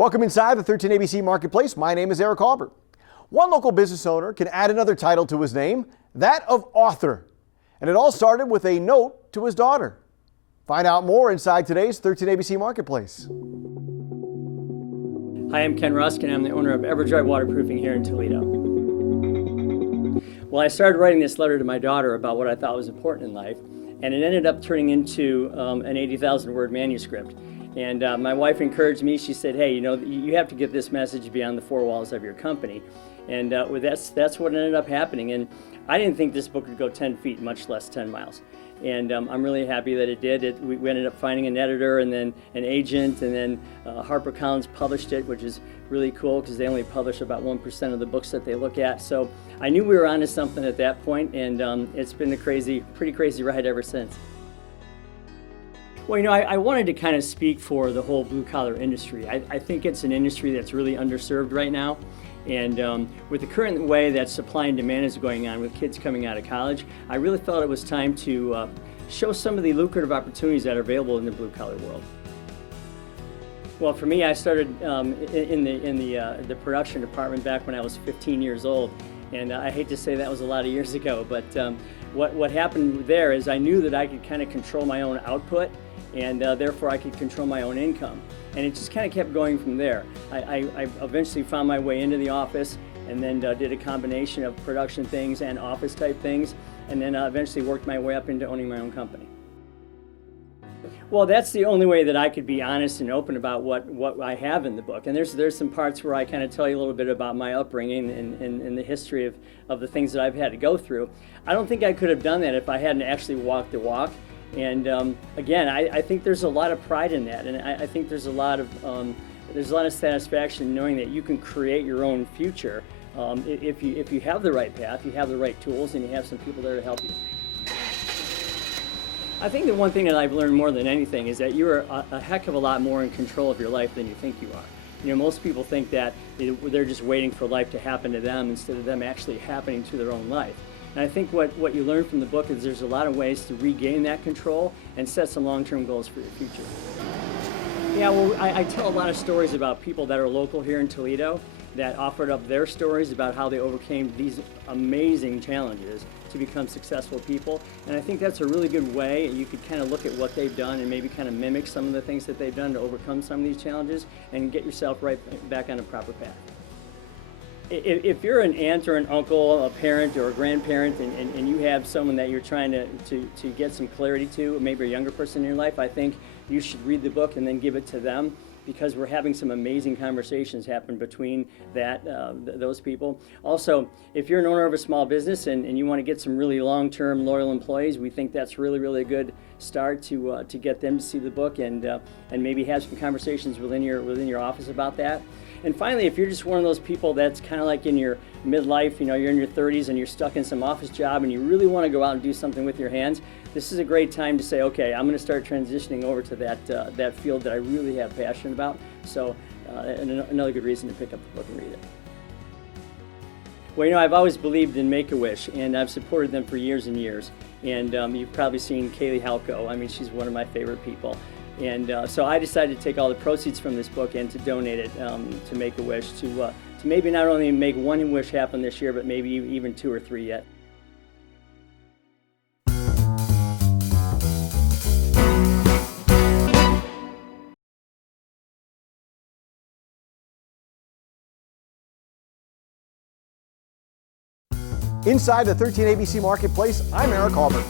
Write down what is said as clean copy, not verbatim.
Welcome inside the 13 ABC Marketplace. My name is Eric Albert. One local business owner can add another title to his name, that of author. And it all started with a note to his daughter. Find out more inside today's 13 ABC Marketplace. Hi, I'm Ken Rusk, and I'm the owner of Everdry Waterproofing here in Toledo. Well, I started writing this letter to my daughter about what I thought was important in life, and it ended up turning into an 80,000 word manuscript. And my wife encouraged me. She said, hey, you have to get this message beyond the four walls of your company. And that's what ended up happening. And I didn't think this book would go 10 feet, much less 10 miles. And I'm really happy that it did. We ended up finding an editor and then an agent, and then HarperCollins published it, which is really cool because they only publish about 1% of the books that they look at. So I knew we were onto something at that point, and it's been a pretty crazy ride ever since. Well, I wanted to kind of speak for the whole blue-collar industry. I think it's an industry that's really underserved right now. And with the current way that supply and demand is going on with kids coming out of college, I really felt it was time to show some of the lucrative opportunities that are available in the blue-collar world. Well, for me, I started in the production department back when I was 15 years old. And I hate to say that was a lot of years ago, but what happened there is I knew that I could kind of control my own output, and therefore I could control my own income. And it just kind of kept going from there. I eventually found my way into the office, and then did a combination of production things and office type things, and then eventually worked my way up into owning my own company. Well, that's the only way that I could be honest and open about what I have in the book. And there's some parts where I kind of tell you a little bit about my upbringing and the history of the things that I've had to go through. I don't think I could have done that if I hadn't actually walked the walk. And again, I think there's a lot of pride in that, and I think there's a lot of satisfaction knowing that you can create your own future if you have the right path, you have the right tools, and you have some people there to help you. I think the one thing that I've learned more than anything is that you're a heck of a lot more in control of your life than you think you are. Most people think that they're just waiting for life to happen to them instead of them actually happening to their own life. And I think what you learn from the book is there's a lot of ways to regain that control and set some long-term goals for your future. Yeah, well, I tell a lot of stories about people that are local here in Toledo that offered up their stories about how they overcame these amazing challenges to become successful people. And I think that's a really good way. You could kind of look at what they've done and maybe kind of mimic some of the things that they've done to overcome some of these challenges and get yourself right back on a proper path. If you're an aunt or an uncle, a parent or a grandparent, and you have someone that you're trying to get some clarity to, or maybe a younger person in your life, I think you should read the book and then give it to them, because we're having some amazing conversations happen between those people. Also, if you're an owner of a small business and you want to get some really long-term loyal employees, we think that's really a good start to get them to see the book and maybe have some conversations within your office about that. And finally, if you're just one of those people that's kind of like in your midlife, you're in your 30s and you're stuck in some office job and you really want to go out and do something with your hands, this is a great time to say, okay, I'm going to start transitioning over to that field that I really have passion about. So another good reason to pick up the book and read it. Well, I've always believed in Make-A-Wish, and I've supported them for years and years. And you've probably seen Kaylee Halko. I mean, she's one of my favorite people. And so I decided to take all the proceeds from this book and to donate it to Make-A-Wish to maybe not only make one wish happen this year, but maybe even 2 or 3 yet. Inside the 13 ABC Marketplace, I'm Eric Albert.